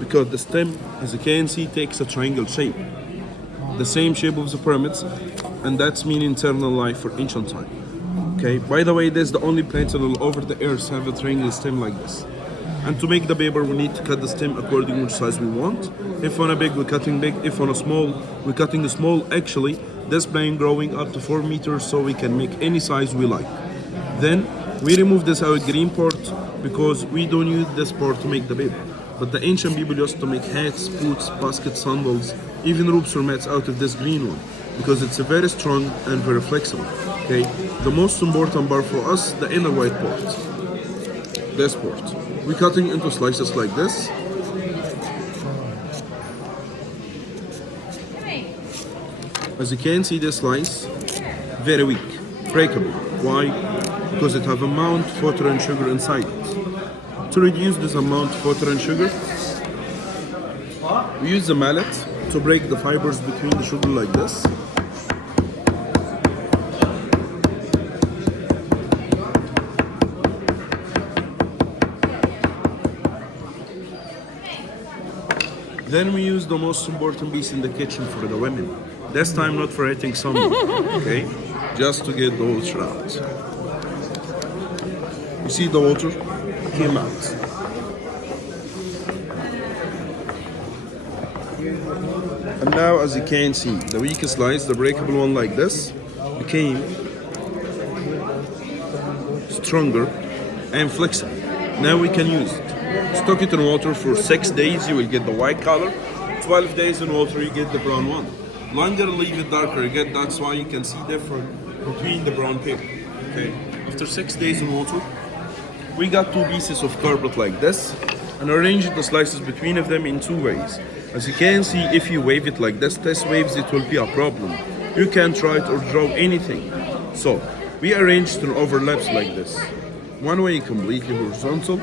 because the stem, as you can see, takes a triangle shape, the same shape of the pyramids, and that's mean internal life for ancient time. Okay, by the way, this is the only plant all over the earth have a triangle stem like this. And to make the paper, we need to cut the stem according to which size we want. If on a big, we're cutting big. If on a small, we're cutting small. Actually, this plant growing up to 4 meters, so we can make any size we like. Then we remove this our green part because we don't use this part to make the paper. But the ancient people used to make hats, boots, baskets, sandals, even ropes or mats out of this green one because it's a very strong and very flexible. Okay, the most important part for us, the inner white part, this part. We're cutting into slices like this. As you can see, this slice very weak, breakable. Why? Because it have amount of water and sugar inside it. To reduce this amount of water and sugar, we use the mallet to break the fibers between the sugar like this. Then we use the most important piece in the kitchen for the women. This time not for eating someone, okay? Just to get those out. You see the water came out. And now as you can see, the weakest slice, the breakable one like this, became stronger and flexible. Now we can use it. Stock it in water for 6 days, you will get the white color. 12 days in water, you get the brown one. Longer, leave it darker, you get that's why you can see difference between the brown paper. Okay. After 6 days in water, we got 2 pieces of carpet like this and arrange the slices between of them in 2 ways. As you can see, if you wave it like this, test waves, it will be a problem. You can't write or draw anything. So we arranged in overlaps like this. One way completely horizontal,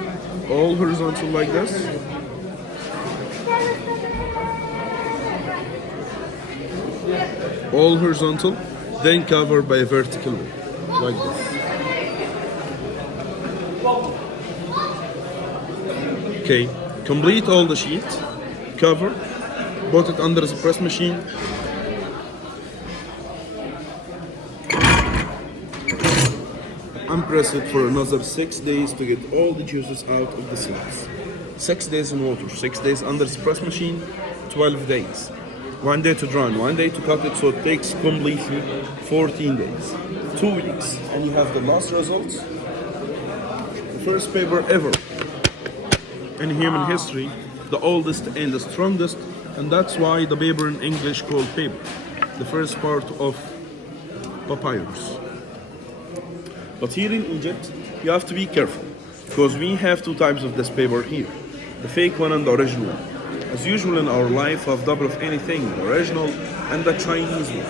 all horizontal like this. All horizontal, then covered by a vertical like this. Okay, complete all the sheet, cover, put it under the press machine. And press it for another 6 days to get all the juices out of the slice. 6 days in water, 6 days under the press machine, 12 days. 1 day to dry, 1 day to cut it, so it takes completely 14 days. 2 weeks, and you have the last results. The first paper ever in human history, the oldest and the strongest, and that's why the paper in English called paper. The first part of papyrus. But here in Egypt, you have to be careful, because we have 2 types of this paper here, the fake one and the original one. As usual in our life, we have double of anything, the original and the Chinese one.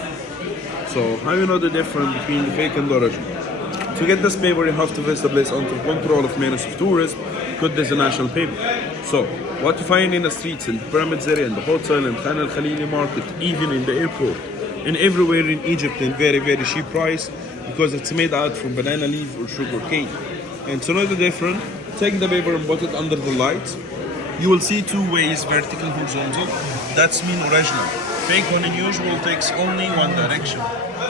So how you know the difference between the fake and the original? To get this paper, you have to visit the place under control of Ministry of Tourism, because there's a national paper. So what you find in the streets, in the pyramids area, in the hotel, in Khan al-Khalili market, even in the airport, and everywhere in Egypt in very, very cheap price, because it's made out from banana leaf or sugar cane. And to know the difference, take the paper and put it under the light. You will see 2 ways, vertical, horizontal. That's mean original. Fake one in usual takes only 1 direction,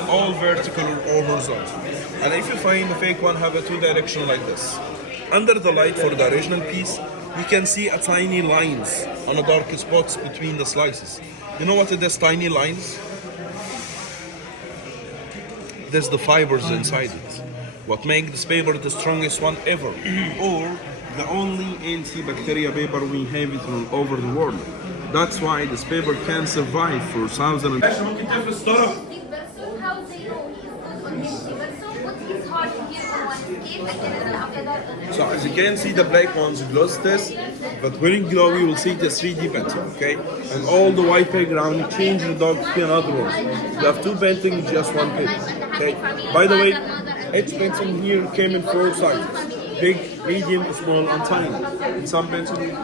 all vertical or horizontal. And if you find the fake one have a 2 direction like this. Under the light for the original piece, you can see a tiny lines on the dark spots between the slices. You know what are these tiny lines? There's the fibers inside it. What makes this paper the strongest one ever, or the only antibacterial paper we have it all over the world. That's why this paper can survive for thousands. So as you can see, the black ones gloss test, but when it glow, you will see the 3D painting, okay? And all the white background change the dark skin another one. You have 2 paintings, just 1 paper, okay? By the way, each painting here came in 4 sizes: big, medium, small, and tiny. In some painting,